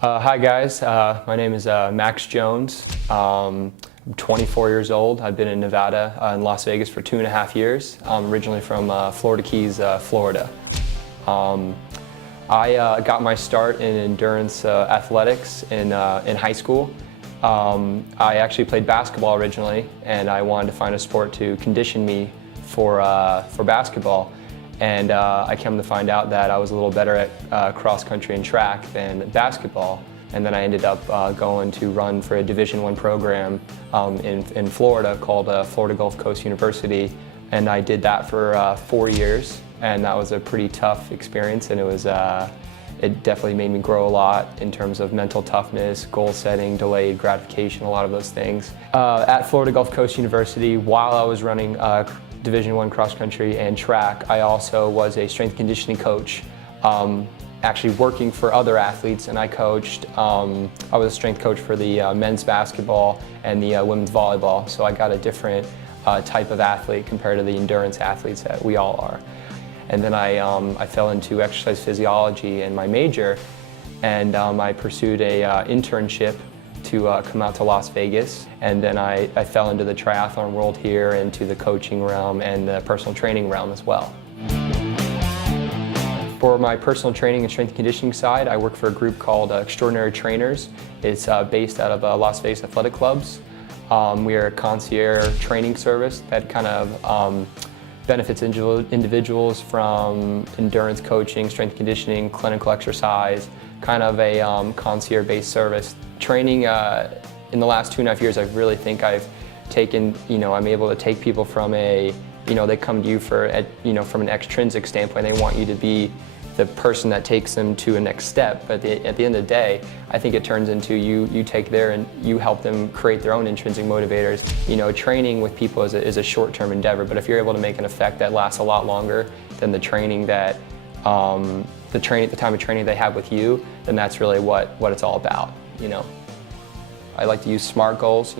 Hi guys, my name is Max Jones. I'm 24 years old. I've been in Nevada and Las Vegas for 2.5 years. I'm originally from Florida Keys, Florida. I got my start in endurance athletics in high school. I actually played basketball originally, and I wanted to find a sport to condition me for basketball. And I came to find out that I was a little better at cross country and track than basketball. And then I ended up going to run for a Division I program in Florida called Florida Gulf Coast University. And I did that for 4 years. And that was a pretty tough experience. And it definitely made me grow a lot in terms of mental toughness, goal setting, delayed gratification, a lot of those things. At Florida Gulf Coast University, while I was running Division I cross country and track, I also was a strength conditioning coach, actually working for other athletes, and I coached, I was a strength coach for the men's basketball and the women's volleyball, so I got a different type of athlete compared to the endurance athletes that we all are. And then I fell into exercise physiology in my major, and I pursued a internship to come out to Las Vegas, and then I fell into the triathlon world here, into the coaching realm and the personal training realm as well. For my personal training and strength conditioning side, I work for a group called Extraordinary Trainers. It's based out of Las Vegas Athletic Clubs. We are a concierge training service that kind of benefits individuals from endurance coaching, strength conditioning, clinical exercise, kind of a concierge-based service. Training in the last 2.5 years, I really think I've taken, I'm able to take people from they come to you for, from an extrinsic standpoint. They want you to be the person that takes them to a next step. But at the end of the day, I think it turns into you take there and you help them create their own intrinsic motivators. Training with people is a short-term endeavor, but if you're able to make an effect that lasts a lot longer than the training that the time of training they have with you, then that's really what it's all about. I like to use SMART goals,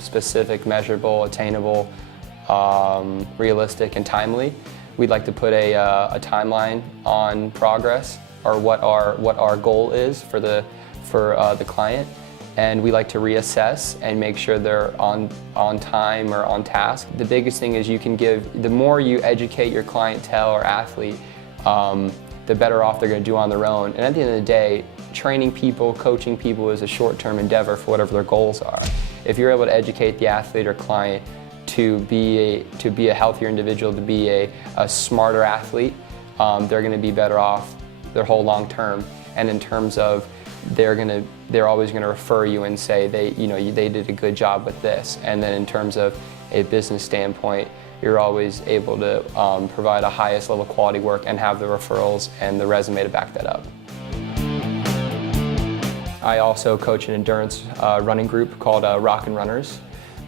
specific, measurable, attainable, realistic, and timely. We'd like to put a timeline on progress, or what our goal is for the client, and we like to reassess and make sure they're on time or on task. The biggest thing is the more you educate your clientele or athlete, the better off they're going to do on their own. And at the end of the day, training people, coaching people is a short-term endeavor for whatever their goals are. If you're able to educate the athlete or client to be a healthier individual, to be a smarter athlete, they're going to be better off their whole long term. And in terms of they're always going to refer you and say they did a good job with this. And then in terms of a business standpoint, you're always able to provide a highest level quality work and have the referrals and the resume to back that up. I also coach an endurance running group called Rockin Runners.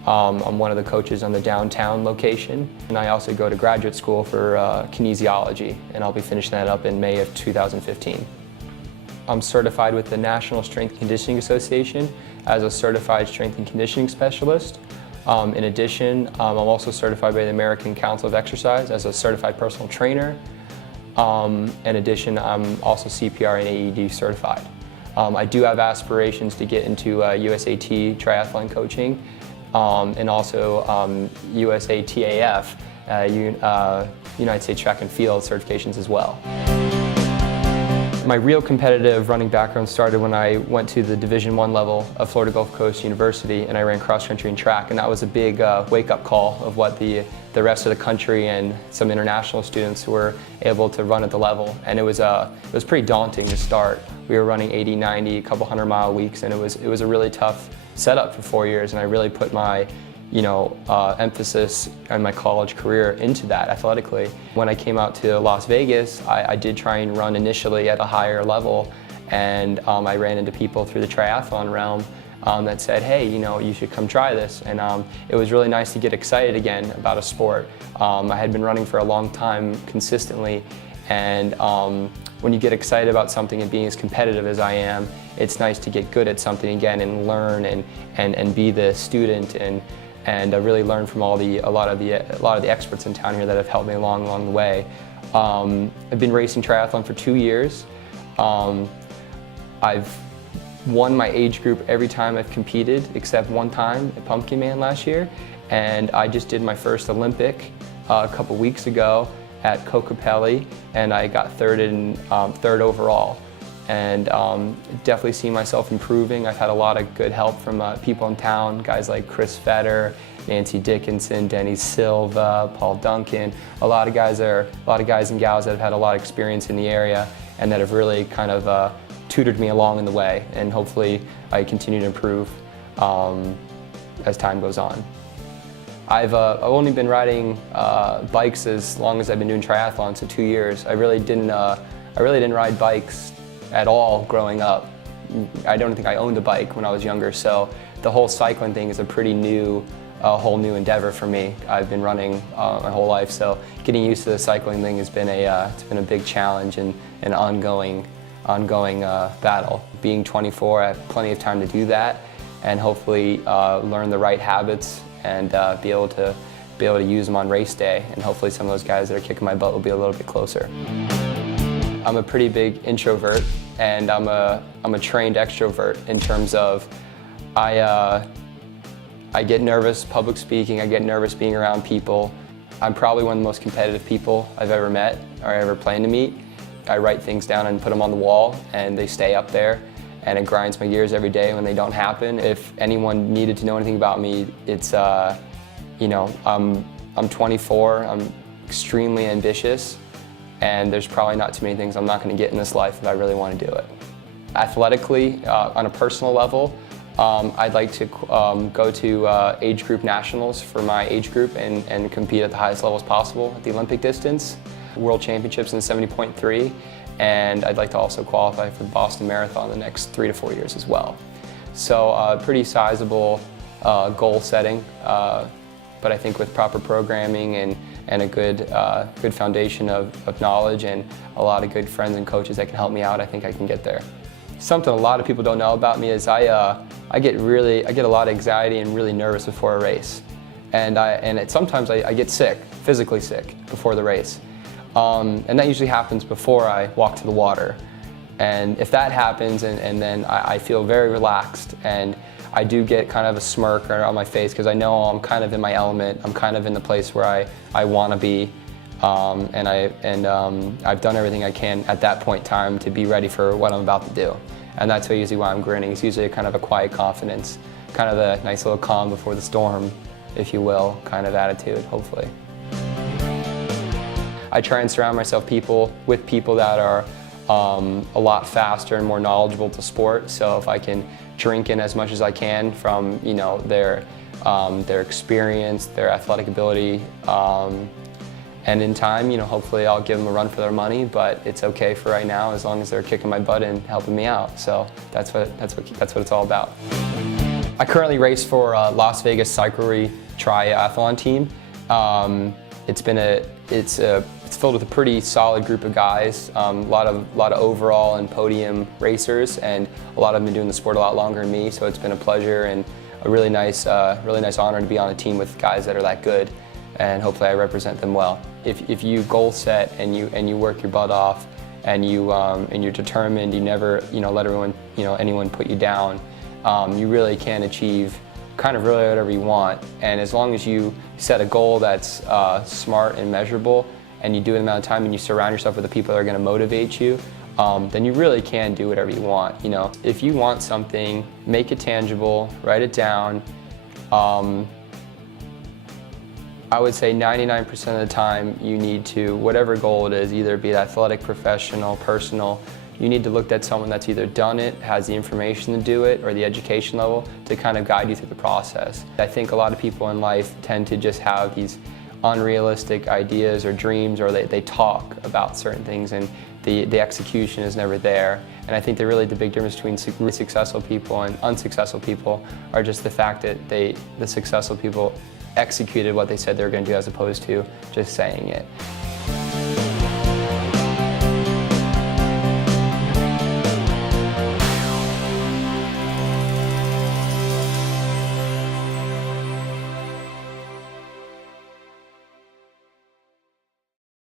I'm one of the coaches on the downtown location, and I also go to graduate school for kinesiology, and I'll be finishing that up in May of 2015. I'm certified with the National Strength Conditioning Association as a certified strength and conditioning specialist. In addition, I'm also certified by the American Council of Exercise as a certified personal trainer. In addition, I'm also CPR and AED certified. I do have aspirations to get into USAT triathlon coaching, and also USATAF, United States Track and Field certifications as well. My real competitive running background started when I went to the Division I level of Florida Gulf Coast University, and I ran cross country and track, and that was a big wake-up call of what the rest of the country and some international students were able to run at the level. And it was pretty daunting to start. We were running 80, 90, a couple 100-mile weeks, and it was a really tough setup for 4 years, and I really put my emphasis and my college career into that athletically. When I came out to Las Vegas, I did try and run initially at a higher level, and I ran into people through the triathlon realm that said, hey, you should come try this. And it was really nice to get excited again about a sport. I had been running for a long time consistently, and when you get excited about something and being as competitive as I am, it's nice to get good at something again and learn and be the student and really learn from a lot of the experts in town here that have helped me along the way. I've been racing triathlon for 2 years. I've won my age group every time I've competed, except one time at Pumpkin Man last year. And I just did my first Olympic a couple weeks ago at Kokopelli, and I got third overall. And definitely see myself improving. I've had a lot of good help from people in town, guys like Chris Fetter, Nancy Dickinson, Denny Silva, Paul Duncan, a lot of guys and gals that have had a lot of experience in the area and that have really kind of tutored me along in the way, and hopefully I continue to improve as time goes on. I've only been riding bikes as long as I've been doing triathlons, so 2 years. I really didn't ride bikes at all growing up. I don't think I owned a bike when I was younger, so the whole cycling thing is a pretty whole new endeavor for me. I've been running my whole life, so getting used to the cycling thing has been it's been a big challenge and an ongoing battle. Being 24, I have plenty of time to do that, and hopefully learn the right habits and be able to use them on race day. And hopefully some of those guys that are kicking my butt will be a little bit closer. I'm a pretty big introvert, and I'm a trained extrovert in terms of I get nervous public speaking. I get nervous being around people. I'm probably one of the most competitive people I've ever met or ever plan to meet. I write things down and put them on the wall, and they stay up there, and it grinds my gears every day when they don't happen. If anyone needed to know anything about me, it's you know, I'm 24. I'm extremely ambitious, and there's probably not too many things I'm not going to get in this life if I really want to do it. Athletically, on a personal level, I'd like to go to age group nationals for my age group and compete at the highest levels possible at the Olympic distance, World Championships in 70.3, and I'd like to also qualify for the Boston Marathon the next 3 to 4 years as well. So pretty sizable goal setting, but I think with proper programming and a good foundation of knowledge and a lot of good friends and coaches that can help me out, I think I can get there. Something a lot of people don't know about me is I get a lot of anxiety and really nervous before a race, and sometimes I get sick, physically sick, before the race, and that usually happens before I walk to the water. And if that happens, and then I feel very relaxed, and I do get kind of a smirk on my face because I know I'm kind of in my element. I'm kind of in the place where I want to be, and I've done everything I can at that point in time to be ready for what I'm about to do. And that's usually why I'm grinning. It's usually kind of a quiet confidence, kind of a nice little calm before the storm, if you will, kind of attitude, hopefully. I try and surround myself with people that are a lot faster and more knowledgeable to sport. So if I can drink in as much as I can from their experience, their athletic ability, and in time, hopefully I'll give them a run for their money. But it's okay for right now, as long as they're kicking my butt and helping me out. So that's what it's all about. I currently race for Las Vegas Cyclery Triathlon team. It's filled with a pretty solid group of guys, a lot of overall and podium racers, and a lot of them been doing the sport a lot longer than me. So it's been a pleasure and a really nice honor to be on a team with guys that are that good, and hopefully I represent them well. If you goal set and you work your butt off, and you're determined, you never let anyone put you down, you really can achieve kind of really whatever you want. And as long as you set a goal that's smart and measurable, and you do it in the amount of time, and you surround yourself with the people that are going to motivate you, then you really can do whatever you want. If you want something, make it tangible, write it down. I would say 99% of the time you need to, whatever goal it is, either be it athletic, professional, personal, you need to look at someone that's either done it, has the information to do it, or the education level to kind of guide you through the process. I think a lot of people in life tend to just have these unrealistic ideas or dreams, or they talk about certain things and the execution is never there. And I think that really the big difference between successful people and unsuccessful people are just the fact that the successful people executed what they said they were going to do, as opposed to just saying it.